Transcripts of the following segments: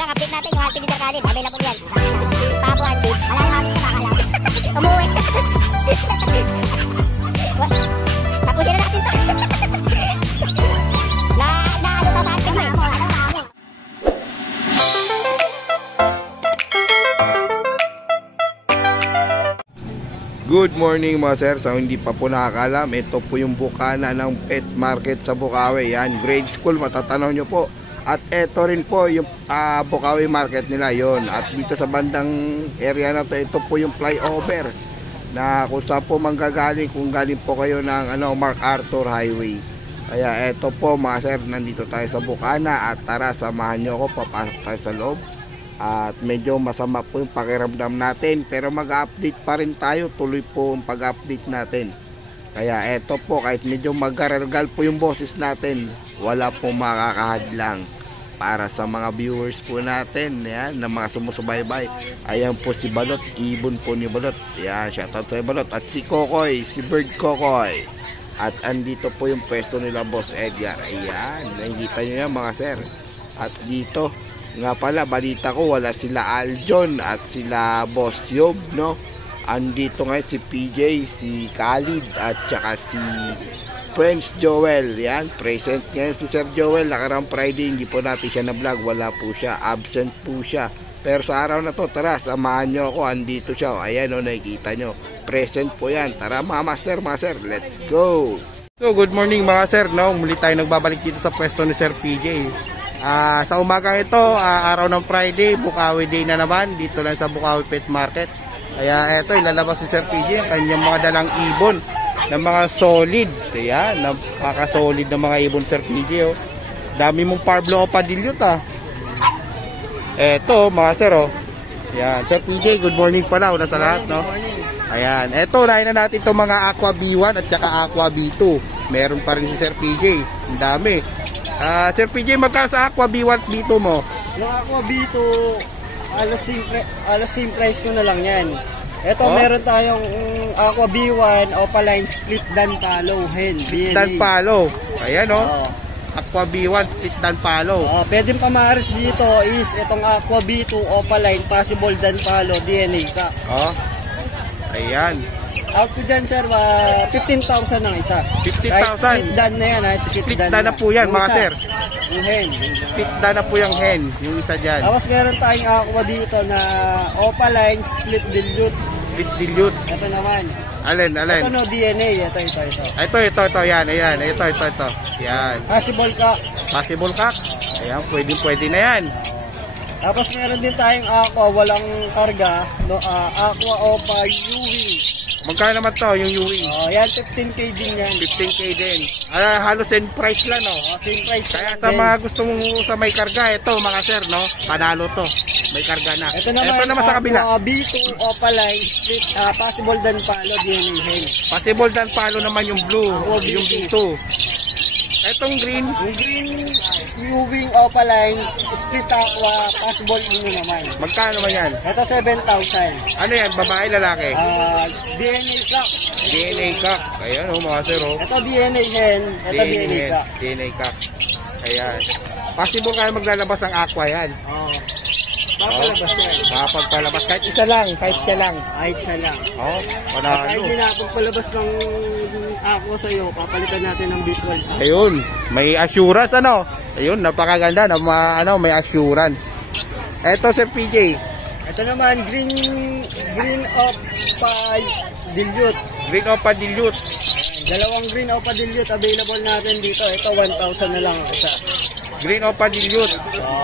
Wala, update natin yung Harpy ni Sir Khalid. Available yan. Pabo Harpy. Wala na Harpy na makalaw. Umuwi. Tapusin na natin to. Naano pa ba Harpy mo eh? Good morning mga sir. Sa hindi pa po nakakalam, ito po yung bukana ng pet market sa Bukawi. Yan, grade school, matatanaw nyo po. At ito rin po yung Bukawi market nila yon. At dito sa bandang area na to, ito po yung flyover na kung saan po manggagaling kung galing po kayo ng MacArthur Highway. Kaya ito po mga sir, nandito tayo sa bukana at tara samahan nyo ako, papasok tayo sa loob. At medyo masama po yung pakiramdam natin, pero mag-update pa rin tayo, tuloy po ang pag-update natin. Kaya eto po, kahit medyo mag-gargal po yung boses natin, wala po makakahadlang para sa mga viewers po natin, yan, na mga sumusubaybay. Ayan po si Balot, ibon po ni Balot. Yan, shoutout sa Balot. At si Kokoy, si Bird Kokoy. At andito po yung pwesto nila Boss Edgar. Ayan, nakikita nyo yan mga sir. At dito nga pala, balita ko wala sila Aljon at sila Boss Yob, no? Andito ngayon si PJ, si Khalid at saka si Prince Joel. Yan, present ngayon si Sir Joel. Nakarang Friday hindi po natin siya na vlog, wala po siya, absent po siya. Pero sa araw na to, tara, samahan nyo ako, andito siya. Ayan o, nakikita nyo, present po yan. Tara mga master, let's go. So good morning mga sir, no? Muli tayo nagbabalik dito sa pwesto ni Sir PJ. Sa umagang ito, araw ng Friday, Bukawi Day na naman, dito lang sa Bukawi Pet Market. Kaya eto, ilalabas ni Sir PJ ang kanyang mga dalang ibon na mga solid. Ayan, napaka-solid na mga ibon Sir PJ. Oh. Dami mong Pablo Opadilute Eto mga sir, oh. Ayan, Sir PJ, good morning pala, una sa lahat, no? Ayan, eto, unahin na natin itong mga Aqua B1 at saka Aqua B2. Meron pa rin si Sir PJ, ang dami. Sir PJ, magkano sa Aqua B1 B2 mo? Yung Aqua B2, alas same price ko na lang yan. Ito, meron tayong Aqua B1, Opaline, Split Dan Palo, hen, DNA. Dan Palo, ayan Aqua B1, Split Dan Palo. Pwede pamaris dito is itong Aqua B2, Opaline, Possible Dan Palo, DNA ka. Ayan. Out ko dyan sir, 15,000 ang isa. 15,000? Split Dan na yan, Split Dan na po yan mga sir. Yung hen. Split Dan na po yung hen, yung isa dyan. Tapos meron tayong Aqua dito na Opaline, Split Dilute. Split Dilute. Ito naman. Alin? Ito no, DNA. Ito. Ito, yan, ayan. Ito. Yan. Possible ka. Possible ka? Ayan, pwede na yan. Tapos meron din tayong Aqua, walang karga. No, Aqua Opa Ewing. Magkano naman to, yung Ewing? Yan, 15K din yan. 15K din. Halos same price lang, no? Same price. Kaya sa mga gusto mong sa may karga, ito mga sir, no? Panalo to. May karga na. Ito naman sa kabila. B2 Opaline, Split, Possible Dan Palo, DNA hen. Possible Dan Palo naman yung blue, yung B2. Etong green. Yung green, Ewing Opaline, Split Aqua, Possible Ino naman. Magkano naman yan? Ito 7,000. Ano yan? Babae, lalaki? DNA cock. DNA cock. Ayan mga sir. Ito DNA hen. Ito DNA cock. DNA cock. Ayan. Possible kaya maglalabas ng aqua yan. Papalabas yan. Mapagpalabas. Kahit isa lang. Kahit siya lang. Panalo. Kahit hindi na pagpalabas ng Aqua sa'yo, papalitan natin ng visual. Ayun. May assurance Ayun, napakaganda na may assurance. Eto Sir PJ. Ito naman, Green Opa Dilute. Green Opa Dilute. Dalawang Green Opa Dilute available natin dito. Ito 1,000 na lang ang isa. Green Opa Dilute.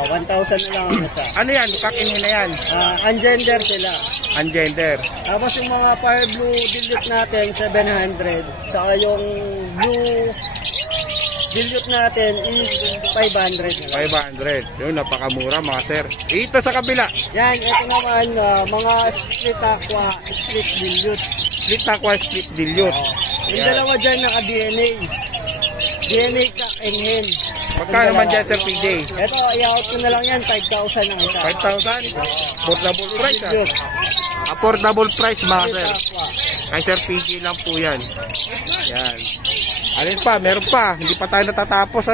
1,000 na lang ang isa. Ano yan? Kakin na yan? Ungender sila. Ungender. Tapos yung mga Fire Blue Dilute natin, 700. Saka yung Blue Dilute natin is 500 na lang. 500. Yun, napakamura mga sir. Ito sa kabila. Yan, ito naman, mga Split Aqua, Split Dilute. Split Aqua, Split Dilute. Yung dalawa dyan naka-DNA. DNA cock and hen. Magkano naman dyan Sir PJ? Ito, i-out ko na lang yan, 5,000 ang isa. 5,000? Affordable price Affordable price mga sir. Kay Sir PJ lang po yan. Yan. Alin pa? Meron pa. Hindi pa tayo natatapos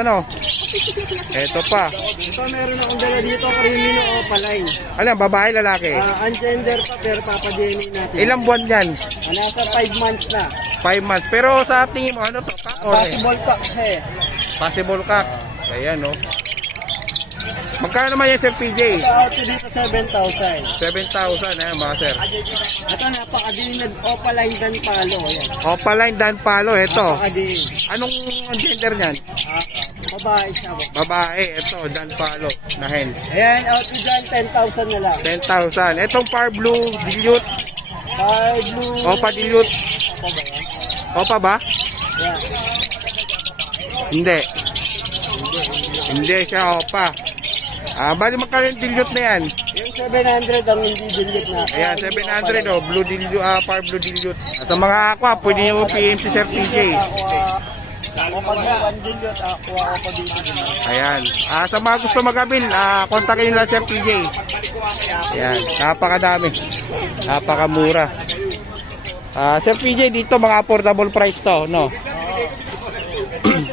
Ito pa. Ito meron akong dala dito, Crimino Opaline. Ano, babae, lalaki? Ungender pa, pero papa-DNA natin. Ilang buwan yan? Nasa 5 months na. 5 months. Pero sa tingin mo, ano to? Possible cock eh. Possible cock. Ayan, no? Magkano naman yan, Sir PJ? Ito out dito 7,000. 7,000, ayan mga sir. Ito napakadiin, Opaline Dan Palo. Ayan. Opaline Dan Palo, ito. Napakadiin. Anong gender niyan? Babae siya. Babae, ito, Dan Palo na hen. Ayan, out dyan, 10,000 na lang. 10,000. Itong Par Blue Dilute. Blue. Opa Dilute. Opa ba? Yeah. Hindi. Hindi siya Opa. Bali magkano yung dilute na yan? Yung 700 ang hindi dilute na. Ayan, 700 oh, Blue Dilute, Par Blue Dilute. At sa mga aqua, pwede nyo PM si Sir PJ. Ayan. Sa mga gusto mag-abil, kontakin nyo lang Sir PJ. Ayan, napakadami. Napakamura. Sir PJ, dito mga affordable price to, no?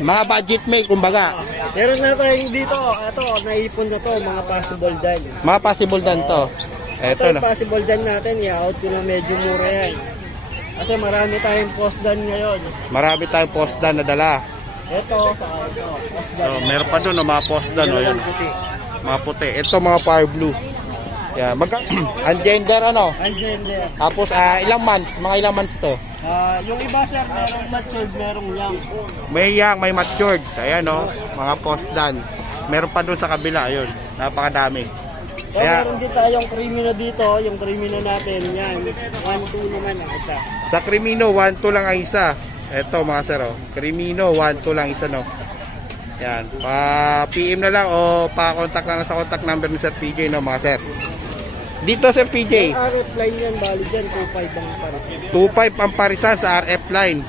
Mga budget meal, kumbaga. Meron na tayong dito, ito, naipon na to, mga possible dan. Mga possible dan to. Ito Eto yung possible dan natin, i-out ko na medyo mura yan. Kasi marami tayong post dan ngayon. Marami tayong post dan na dala. Ito, sa post dan. Meron pa doon, mga post dan. Yan. Mga puti. Ito mga Par Blue. Yeah, ungender ano? Ungender. Tapos ilang months? Mga ilang months to? Yung iba sir, merong matured, merong young. May young, may matured. Ayan no, mga post dan. Meron pa doon sa kabila, ayun. Napakadami. Kaya meron din tayong Crimino dito, yung Crimino natin, yan. 1-2 naman ang isa. Sa Crimino, 1-2 lang ang isa. Ito mga sir, oh. Crimino, 1-2 lang isa no. Yan, pa-PM na lang o pa-contact lang sa contact number ni Sir PJ no mga sir. Dito Sir PJ, yung RF line yan, bali dyan, 2.5 ang parisan. 2.5 ang parisan sa RF line.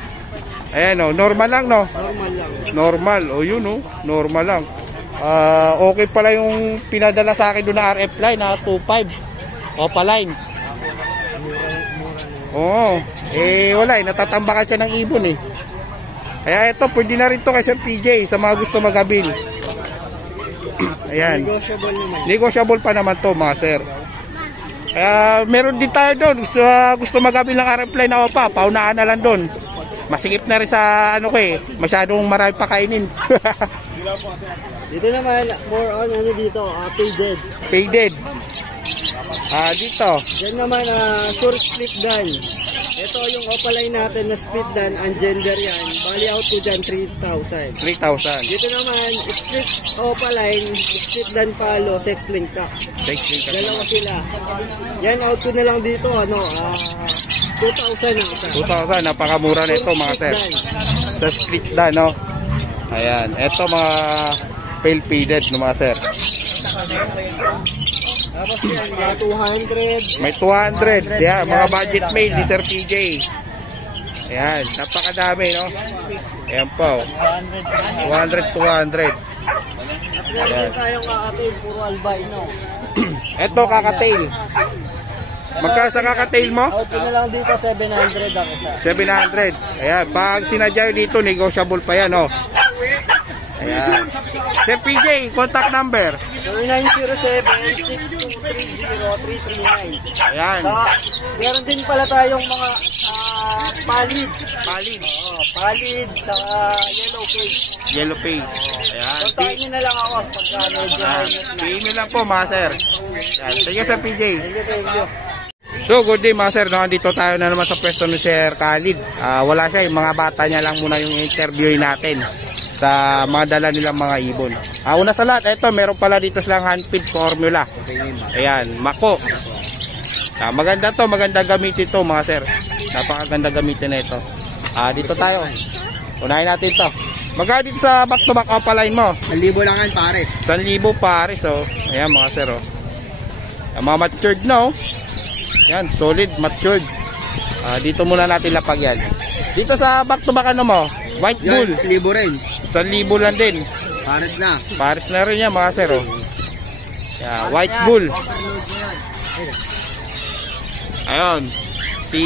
Ayan o, normal lang no? Normal lang. Normal, o yun o, normal lang. Okay pala yung pinadala sa akin doon na RF line na 2.5 Opaline. Oo, wala natatambakan siya ng ibon eh. Kaya ito, pwede na rin to kay Sir PJ sa mga gusto mag-abil. Ayan. Negotiable naman. Negotiable pa naman to mga sir. Kaya meron din tayo doon. Gusto mag-abil ng RF line na Opa, paunaan na lang doon. Masikip na rin sa ano ko eh. Masyadong marami pa kainin. Dito naman, more on ano dito, faded. Faded. Dito. Yan naman, short split dan. Ito yung Opaline natin na split dan, ungender yan. Bali out ko dyan, 3,000. 3,000. Dito naman, split Opaline, split dan Palo, sex link ka. Dalawa sila. Yan out ko na lang dito, 2,000 na isa. 2,000, napakamura na ito mga sir. Sa split dan, no? Ayan, ito mga pale faded no mga sir. Tapos yan, mga 200. May 200. Yan, mga budget made ni Sir PJ. Ayan, napakadami, no? Ayan po. 200, 200. At meron tayong kakatail, puro albino. Ito, kakatail. Magkano sa kakatail mo? Out ko na lang dito, 700 ang isa. 700. Ayan, pag sinadya dito, negotiable pa yan, no? Ayan. Sir PJ, contact number. 0907-6230-339. Ayan. Meron din pala tayong mga palid. Palid. Palid sa yellow cake. Yellow page. Ayan. Kontakin nyo na lang ako pagka medyo Tingin nyo lang po mga sir. Ayan. Sige Sir PJ. Thank you. So good day mga sir. Nandito tayo na naman sa pwesto ni Sir Khalid. Wala siya. Yung mga bata niya lang muna yung interviewin natin sa mga dala nilang mga ibon. Una sa lahat, ito meron pala dito silang handfeed formula. Ayan, Mako. Maganda to, maganda gamitin to mga sir. Napakaganda gamitin na ito. Dito tayo. Unahin natin to. Magkano dito sa back to back Opaline mo? 1,000 lang yan, pares. 1,000 pares oh. Ayan mga sir oh. Mga matured na oh. Yan, solid, matured. Dito muna natin lapag yan. Dito sa back to back ano mo? White bull. 1,000 rin. 1,000 lang din. Pares na. Pares na rin yan mga sir oh. Yeah, white bull. Ayun. Si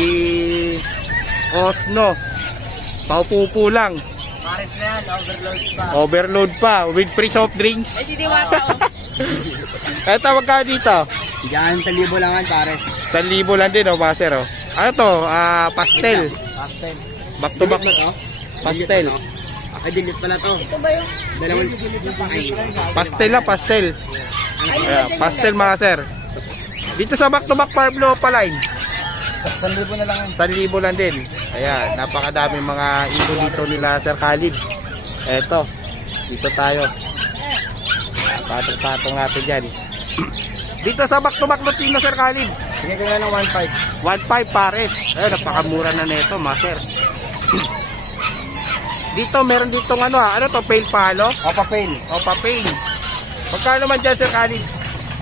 Osno. Paupupo lang. pares na yan, overload pa. Overload pa, with free soft drinks. Ay, si Diwata, oh. Eto, magkano dito? Diyan, 1,000 lang yan, pares. 1,000 lang din, oh, master, oh. Ano to? Pastel. Pastel. Back to back. Pastel. Ay, delete pala to. Ito ba yung? Dalawang Pastel na, pastel. Ayan, pastel, master. Dito sa back to back Parblo pa line. 1,000 na lang yan. 1,000 lang din. Ayan, napakadami mga ito dito nila Sir Khalid. Eto, dito tayo. Patong-patong natin dyan. Dito sa back-to-back Lutino Sir Khalid. Sige ko na ng 1,500. 1,500 pares. Ayan, napakamura na nito, master. Dito, meron ditong ano to, pail palo? Opa pail. Opa pail. Magkano man dyan Sir Khalid?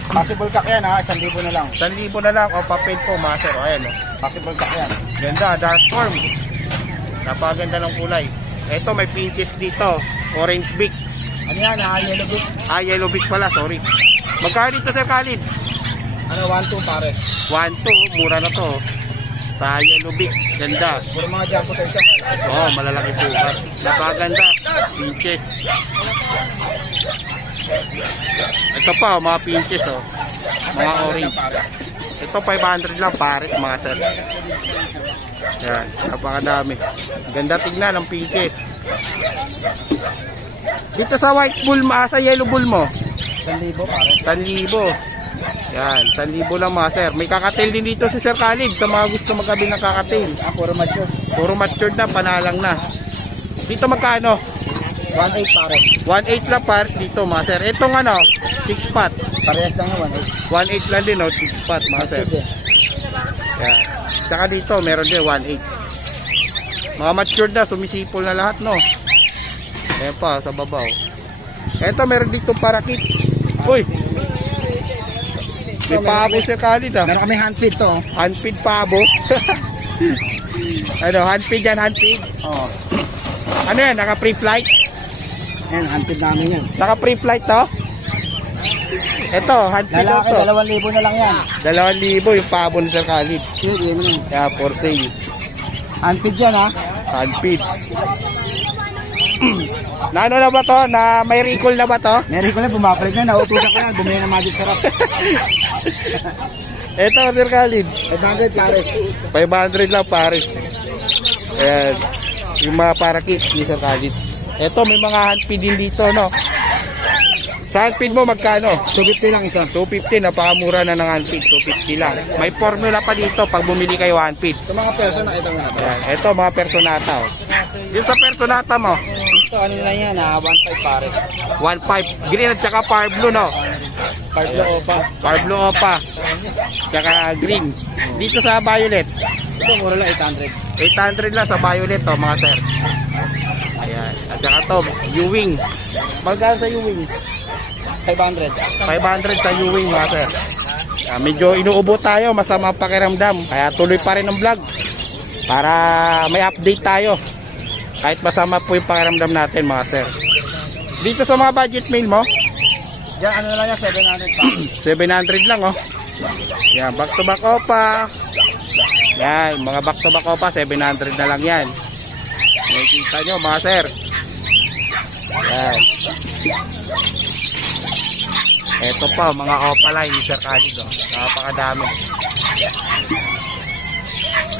Possible cock yan ha, 1,000 na lang. 1,000 na lang, opa pail po master. Ayan, oh. Possible cock yan. Ganda, dark form. Napakaganda ng kulay. Ito, may pinches dito. Orange beak. Ano yan ha, yellow bit. Yellow beak pala, sorry. Magkano dito Sir Khalid? Ano, 1,200 pares. 1,200, mura na to. Sa yellow beak, ganda. Puro mga jumbo size yan, malakas. Oo, malalaki po. Napakaganda. Pinches. Ito pa, mga pinches, oh. Mga orange. Ito, 500 lang, pares, mga sir. Yan, napakadami. Ganda tignan ng pinches. Dito sa white bull, sa yellow bull mo? 1,000 pares. 1,000. Yan, 1,000 lang mga sir. May kakatil din dito si Sir Khalid sa mga gusto magkabi ng kakatil. Puro mature. Puro matured na, panalang na. Dito magkano? 1,800 pares. 1,800 lang pares dito mga sir. Itong ano, 6 spot. Parehas lang yung 1,800 lang din, 6 spot mga sir. Yan. Saka dito, meron din 1,800. Mga matured na, sumisipol na lahat, no? Ayan pa, sa babaw. Eto, meron dito parakit. Uy! May pabo Sir Khalid, ah. Meron kami handfeed to. Handfeed pabo. Ano, handfeed yan, handfeed. Oo. Ano yan, naka pre-flight? Yan, handfeed namin yan. Naka pre-flight to? Ito, handfeed Lalaki, to. 2,000 na lang yan. 2,000 yung pabo ni Sir Khalid. Sige, yun yun. Kaya for sale. Handfeed yan ha. Handfeed. Na ano na ba to? Na may recall na ba to? Meron ko lang, bumabalik na. Nautusan ko yan. Bumili ng Magic Sarap. Ito, Sir Khalid. 500 pares. 500 lang pares. Ayan. Yung mga parakit ni Sir Khalid. Ito, may mga handfeed din dito, no? Sa handfeed mo, magkano? 250 lang isa. 250, napakamura na ng handfeed. 250 lang. May formula pa dito pag bumili kayo handfeed. Ito mga peso nakita mo natin. Ayan. Ito, mga personata. Oh. Yung sa personata mo, Ito, ano lang yan ha. 1,500 pares. 1.5. Green at saka far blue, no? Parblo Opa. Far blue opa. Tsaka green. Dito sa violet. Ito, mura lang 800. 800 lang sa violet, to, mga sir. Ayan. At saka to, Ewing. Magkano sa Ewing? 500. 500 sa Ewing, mga sir. Medyo inuubo tayo, masama pakiramdam. Kaya tuloy pa rin ang vlog. Para may update tayo. Kahit masama po yung pakiramdam natin, mga sir. Dito sa mga budget mail mo, Yan, ano lang yan, 700 pa. 700 lang, oh. Yan, back to back opa. Yan, mga back to back opa, 700 na lang yan. Nakikita nyo, mga sir. Yan. Ito pa, mga opa line ni Sir Khalid, oh. Napakadami.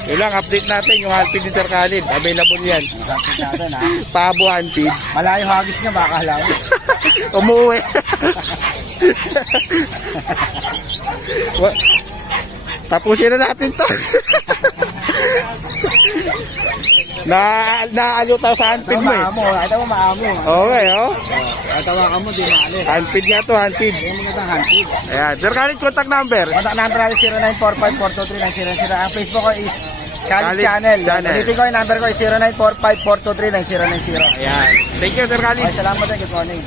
Yun lang, update natin yung handfeed ni Sir Khalid. Available yan. Handfeed natin ha. Pabo handfeed. Malayo hagis niya, baka lang. Umuwi. Tapusin na natin to. Naaliw tayo sa handfeed mo eh. Ito mo maamo. Okay, oh. Tawa ka mo, di maalis. Handfeed nga to, handfeed. Yung mga itang handfeed. Ayan, Sir Khalid, contact number. Contact number natin 0945-423-900. Ang Facebook ko is Khalid Channel. Ulitin ko yung number ko is 0945-423-900. Ayan. Thank you, Sir Khalid. Okay, salamat din. Good morning.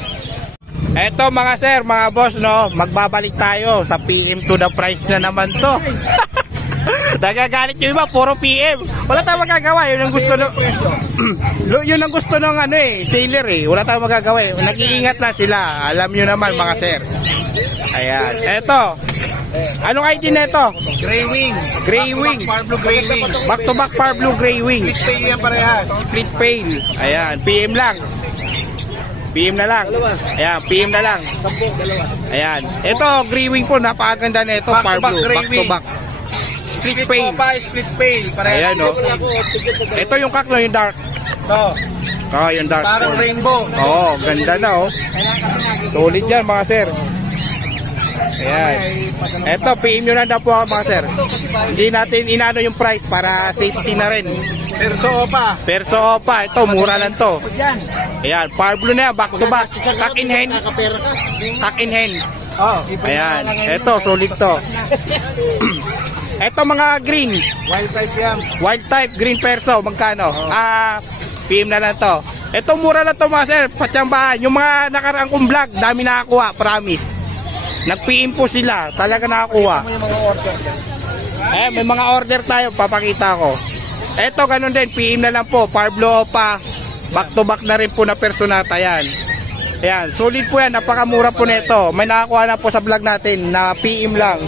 Eto mga sir, mga boss, no, magbabalik tayo sa PM to the price na naman to. Nagagalit yung iba, puro PM. Wala tayong magagawa, yun ang gusto yun ang gusto ng ano eh, sailor eh. Wala tayong magagawa eh. Nag-iingat lang sila. Alam nyo naman mga sir. Ayan, eto. Anong ID nito? Gray Wing. Gray Wing. Parblo Gray Wing. Back to back Parblo Gray Wing. Split pail yan parehas. Split pail. Ayan, PM lang. PM na lang. Ayan, PM na lang. Ayan. Ito, Gray Wing po, napakaganda na ito. Back to back Parblo, Gray back to Wing. back. Split pail. Split pail. Parehas. Ayan, oh. Ito yung kaklo, yung dark. Ito. Oh, yung dark. Parang form. rainbow. Oo, ganda na, oh. Solid yan, mga sir. Ayan. Eto, PM nyo lang daw po ako, mga sir. Hindi natin inano yung price para safety na rin. Perso Opa. Perso Opa, ito, mura lang to. Ayan, Parblo na yan, back to back. Tuck in hand. Tuck in hand. Oh. Ayan, eto, solid to. Eto mga green. Wild type yan. Wild type, green perso, magkano? PM na lang to. Eto, mura lang to, mga sir. Patsambahan. Yung mga nakaraang kong vlog, dami nakakuha, promise. Nag-PM po sila, talaga nakakuha. May mga order tayo, papakita ko. Eto, ganun din, PM na lang po. Parblo Opa, back to back na rin po na personata yan. Ayan, solid po yan, napakamura po nito. May nakakuha na po sa vlog natin na PM lang.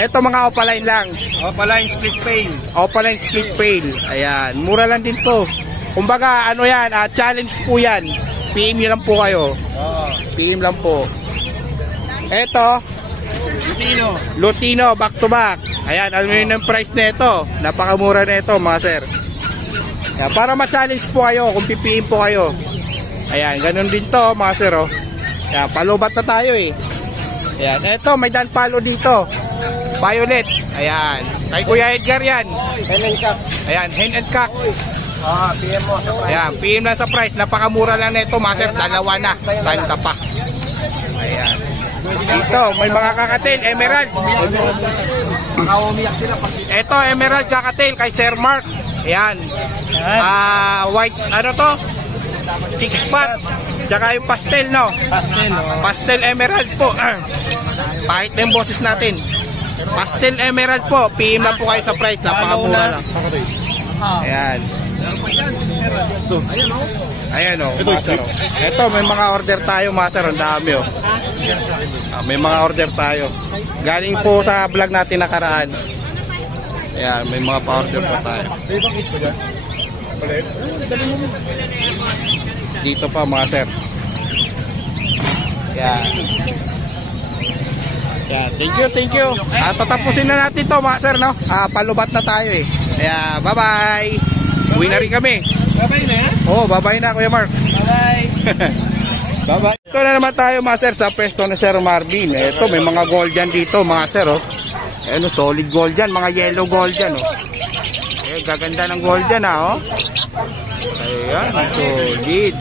Eto, mga Opaline lang. Opaline split pail. Opaline split pail. Ayan, mura lang din to. Kumbaga, ano yan, challenge po yan. PM nyo lang po kayo. PM lang po. Eto, Lutino, back to back. Ayan, alam nyo yung price na ito. Napakamura na ito, mga sir. Ayan, para ma-challenge po kayo kung pipiliin po kayo. Ayan, ganun din to, mga sir. Oh. Ayan, palubat na tayo eh. Ayan, eto, may dan palo dito. Violet. Ayan, kay Kuya Edgar yan. Ayan, hen and cock. PM mo sa price. Ayan, PM lang sa price. Napakamura lang na ito, mga sir. Dalawa na, tanda pa. Ayan. Dito, may mga kakatil, emerald. Nakaumiyak sila pag Ito, emerald kakatil kay Sir Mark. Ayan. White, ano to? Six spot. Tsaka yung pastel, no? pastel. Pastel emerald po. Pahit na yung boses natin. Pastel emerald po. PM lang po kayo sa price. Napakamura lang. Ayan. Ayan o, master. Ito, may mga order tayo, master. Ang dami o. May mga order tayo. Galing po sa vlog natin nakaraan. Ayan, may mga pa-order po tayo. Dito pa, master. Ayan. Ayan, thank you. Tatapusin na natin to, master, no? Palubat na tayo eh. Kaya, bye-bye. Uwi na rin kami. Bye-bye na yan? Oo, bye-bye na, Kuya Mark. Bye-bye. Bye-bye. Ito na naman tayo, master, sa pwesto ni Sir Marvin. Ito, may mga gold yan dito, mga sir, oh. Ano, solid gold yan, mga yellow gold yan, oh. Gaganda ng gold yan, oh. Ayan, solid.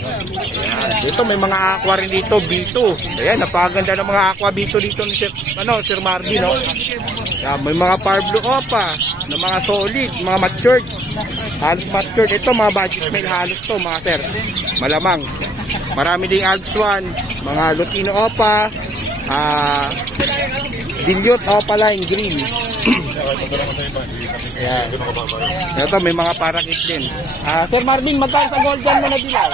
Ayan, dito may mga aqua rin dito, B2. Ayan, napakaganda ng mga aqua B2 dito ni Sir Marvin, oh. Ayan, may mga Parblo Opa, na mga solid, mga matured. Halos matured. Ito, mga budget mail halos to, mga sir. Malamang. Marami ding Alps 1, mga Lutino Opa, Dilute Opaline Green. Ayan. Ito, may mga parakit din. Sir Marvin, magkano sa gold dyan mo na dilaw?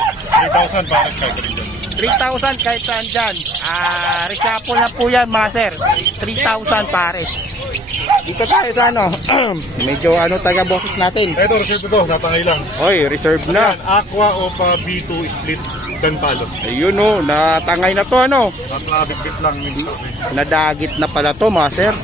3,000 para kahit rin dyan. 3,000 kahit saan dyan. Reshuffle na po yan, mga sir. 3,000 pares. Dito tayo sa ano. Medyo ano taga-bosses natin. Ito, reserve ito. Napangailang. Oy, reserve na. Aqua Opa B2 split dan palo. Ayun o, natangay na to ano. Nakabit-bit lang minsan. Nadagit na pala to, mga sir.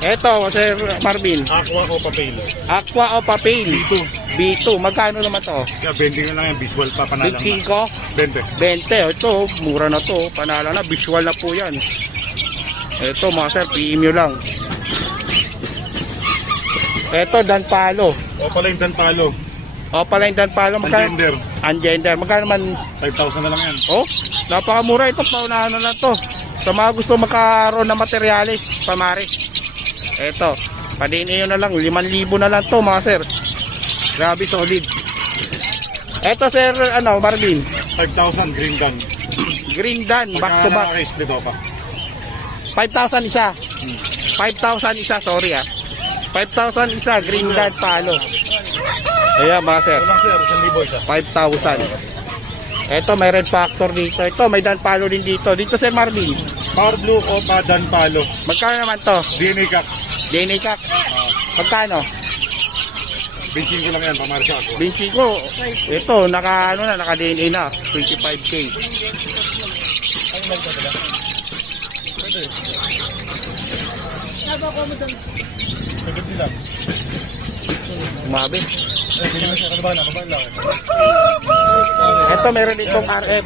Eto, Sir Marvin. Aqua Opa Pale. Aqua o papel. B2. B2. Magkano naman to? Yeah, bending na lang yan. Visual pa, panalang na. 25? 20. Ito, mura na to. Panala na. Visual na po yan. Ito, mga sir, PM nyo lang. Ito, Dan Palo. Opaline dan palo. Opaline Dan Palo. Ungender. Ungender. Magkano man? 5,000 na lang yan. Oh, napakamura ito. Paunahan na lang to. Sa mga gusto magkaroon ng materialis, pamari. Eto, padinin nyo na lang. 5,000 na lang to, mga sir. Grabe, solid. Eto, Sir, ano, Marvin? 5,000 green gun. Green Dan, back to back. Split Opa. 5,000 isa. 5,000 isa, sorry 5,000 isa, green Dan Palo. Ayan, mga sir. Sir, 1,000 isa. 5,000. Ito, may red factor dito. Ito, may Dan Palo din dito. Dito, Sir Marvin. Power Blue Opa Dan Palo. Magkano naman to? DNA Cup. DNA Cup. Magkano? Benching ko lang yan, pamarsya ako. Binchi ko. Ito, naka DNA na. 25K. Umabi. Ito, meron ditong RF.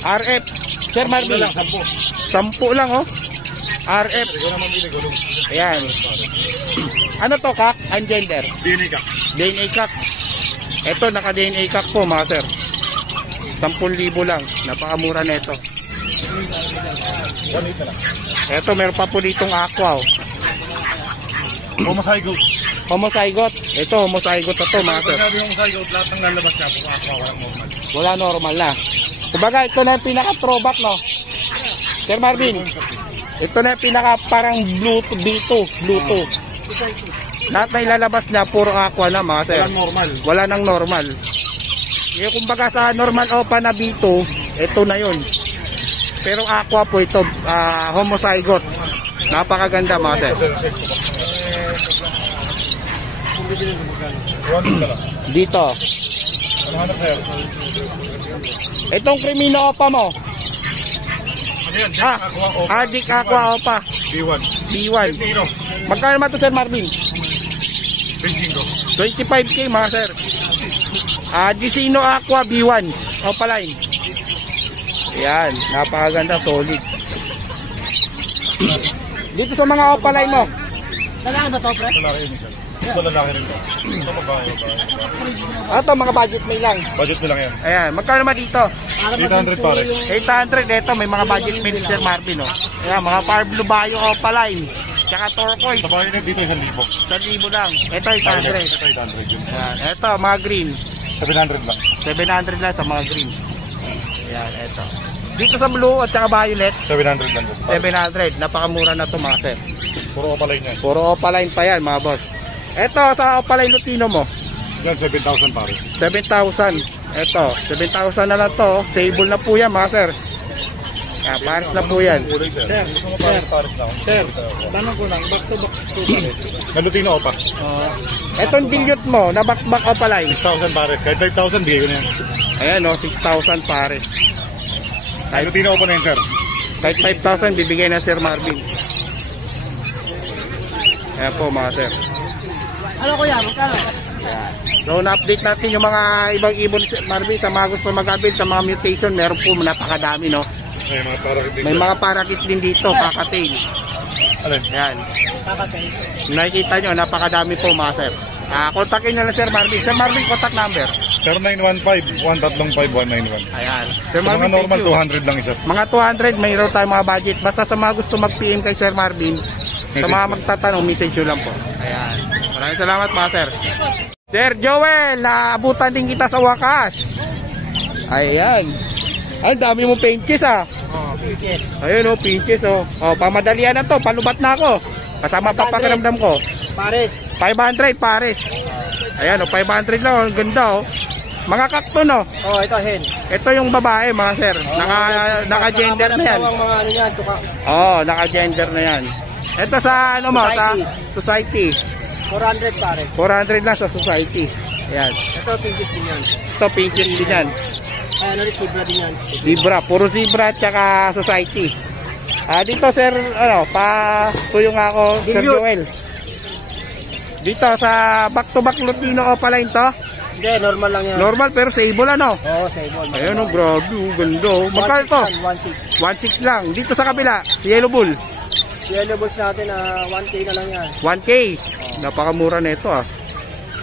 RF. Sir Marvin. 10 lang, oh. RF. Ayan. Ano to, kak? Ungender. DNA Cup. DNA Cup. Ito, naka-DNA Cup po, mga sir. 10,000 lang. Napakamura na ito. Ito, meron pa po ditong aqua, oh. Homozygote. Homozygote. Ito, homozygote na to, mga sir. Sinabi yung homozygote, lahat ng lalabas niya, kung aqua, walang normal. Wala normal na. Kumbaga, ito na yung pinaka-throwback, no? Sir Marvin, ito na yung pinaka parang Bluetooth, Bluetooth. Lahat na ilalabas niya, puro aqua na, mga sir. Walang normal. Wala nang normal. Yung kumbaga sa normal Opa na B2, ito na yun. Pero aqua po ito, homozygote. Napakaganda, mga sir. Dito. Itong Crimino Opa mo. Adik Aqua Opa. B1. B1. Magkano naman ito, Sir Marvin? Benching ko. 25K, mga sir. Dicino Aqua B1 Opa line. Ayan, napakaganda, solid. Dito sa mga Opa line mo. Lalaki ba to, pre? Lalaki yun, sir. Ito lalaki rin to. Ito babae. Ito, mga budget mail lang. Budget mo lang yan. Ayan, magkano naman dito? 800 pare. 800, ito, may mga budget mail ni Sir Marvin, oh. Ayan, mga Power Blue Bayo Opa line. Tsaka turquoise. Sa bahay na dito 1,000. 1,000 lang. Ito, 800. Ito 800 yun. Ayan, ito, mga green. 700 lang. 700 lang sa mga green. Ayan, ito. Dito sa blue at saka violet, 700 lang. 700. Napakamura na to, mga sir. Puro opalay na. Puro opaline pa yan, mga boss. Ito, sa opaline Lutino mo, Yan, 7,000 pare. 7,000. Ito, 7,000 na lang to. Sable na po yan, mga sir. Pares na po yan. Kulay, sir. Gusto mo pares na ako. Sir, tanong ko lang, back to back to back. Nalutino opa. Etong dilute mo, na back opaline. 6,000 pares. Kahit 5,000, bigay ko na yan. Ayan, no, 6,000 pares. Nalutino opa na yan, sir. Kahit 5,000, bibigay na Sir Marvin. Ayan po, mga sir. Ano kuya, magkano? So, na-update natin yung mga ibang ibon, Marvin, sa mga gusto mag-update sa mga mutation. Meron po napakadami, no? May mga parakit din. May mga parakit din dito, kakatail. Alin? Ayan. Nakikita nyo, napakadami po, mga sir. Kontakin nyo lang Sir Marvin. Sir Marvin, contact number. 0915-135-191. Ayan. Sir Sa mga Marvin, normal, thank you. 200 lang isa. Mga 200, mayroon tayong mga budget. Basta sa mga gusto mag-PM kay Sir Marvin, sa mga magtatanong, message nyo lang po. Ayan. Maraming salamat, mga sir. Sir Joel, naabutan din kita sa wakas. Ayan. Ay, dami mong pinches, ah. Pinches. Ayun, oh, pinches, oh. Oh, pamadalian na to. Palubat na ako. Kasama pa pakiramdam ko. Pares. 500, pares. Ayan, oh, 500 lang. Ang ganda, oh. Mga kakto, no? Oh, ito hen. Ito yung babae, mga sir. Naka-gender na yan. Mga ano yan, tuka. Oh, naka-gender na yan. Ito sa, ano mo, sa society. 400 pare. 400 lang sa society. Ayan. Ito pinches din yan. Ito, pinches din yan. Ay, ano rin, zebra din yan. Zebra, puro zebra at saka society. Dito sir, ano, tuyong ako, Sir Dilute. Joel. Dito sa back-to-back Lutino Opaline to. Hindi, normal lang yan. Normal pero sable, ano? Oo, sable. Ayun, oh, grabe, oh, ganda. Oh. Magkano to? 1.6. 1.6 lang. Dito sa kabila, si Yellow Bull. Yellow balls natin, 1K na lang yan. 1K. Napakamura na ito, ah.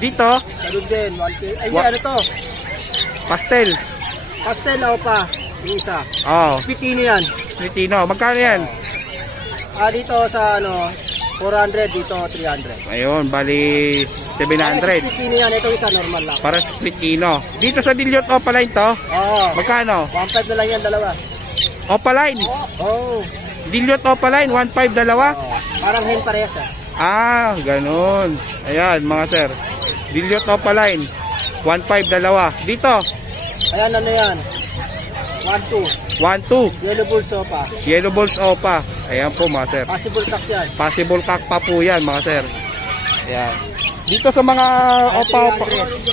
Dito, Salud din, 1K. Ay, Wa- ano to? pastel. Pastel na pa. Yung isa. Oh, Pitini yan. Lutino. Magkano yan? Dito sa ano, 400, dito 300. Ayun, bali 700. Pitini yan, ito isa normal lang. Para sa Lutino. Dito sa Dilute Opaline to, Oo. magkano? 1.5 na lang yan, dalawa. Opaline. Oo. Dilute Opaline, 1.5 dalawa. Parang hen parehas Ganun. Ayan, mga sir. Dilute Opaline. 1.5 dalawa. Dito, Ayan, ano yan? 1-2. 1.2. Yellow Bull Sopa. Yellow Balls Opa. Ayan po mga sir. Possible tax yan. Possible cock pa po yan mga sir. Ayan. Dito sa mga Opa,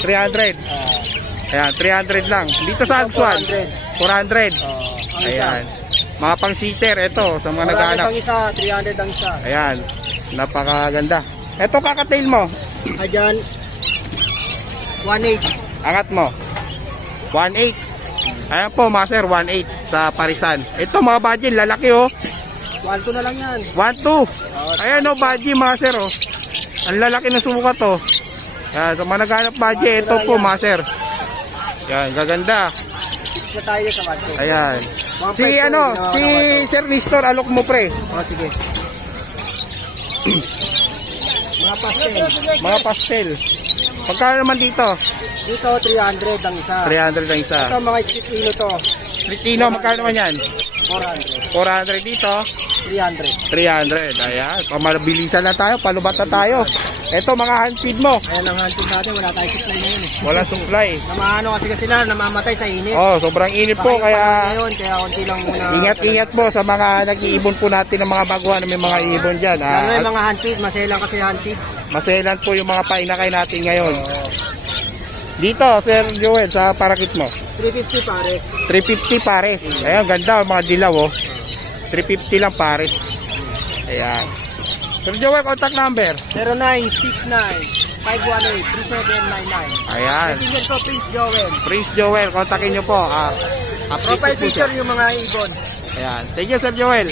300. Ayan, 300 lang. Dito sa Agswan, 400. Ayan. Mga pang sitter, ito, sa mga 400 naghahanap. ang isa, 300 ang isa. Ayan, napakaganda. Ito kakatail mo, Ayan, 1.8. angat mo. 1.8. Ayan po mga sir, 1.8 sa parisan. Ito mga budget, lalaki oh. 1.2 na lang yan. 1.2. Ayan oh, budget mga sir oh. Ang lalaki ng sukat oh. Ayan, sa mga naghahanap budget, ito po mga sir. Ayan, gaganda. 6 na tayo sa 1.2. Ayan. Mga Si presyo, ano, ginawa si naman to. Sir Nestor, alok mo pre. Sige. Mga pastel. Mga pastel. Pagkano naman dito? Dito, 300 ang isa. 300 ang isa. Ito, mga spitino to. Tritino, magkano naman yan? 400. 400 dito. 300. 300. Ayan. Pamabilisan na tayo. Palubat na tayo. Ito, mga hand feed mo. Ayan ang hunting natin. Wala tayo supply ngayon eh. Walang supply. Namahano kasi sila, namamatay sa init. Oh, sobrang init po. Saka yung panahon Kaya ngayon, kaya konti lang muna. ingat-ingat po sa mga nag-iibon po natin ng mga baguhan na may mga ibon dyan. Lalo yung mga handfeed, maselang kasi handfeed. Maselan po yung mga painakay natin ngayon. Dito, Sir Joel, sa parakit mo. 350 pare. 350 pares. Ayan, ganda mga dilaw oh. 350 lang pares. Ayan. Sir Joel, contact number. 0969-518-3799. Ayan. Messenger ko, Prince Joel. Prince Joel, kontakin nyo po. Profile Update po siya. picture yung mga ibon. Ayan. Thank you, Sir Joel.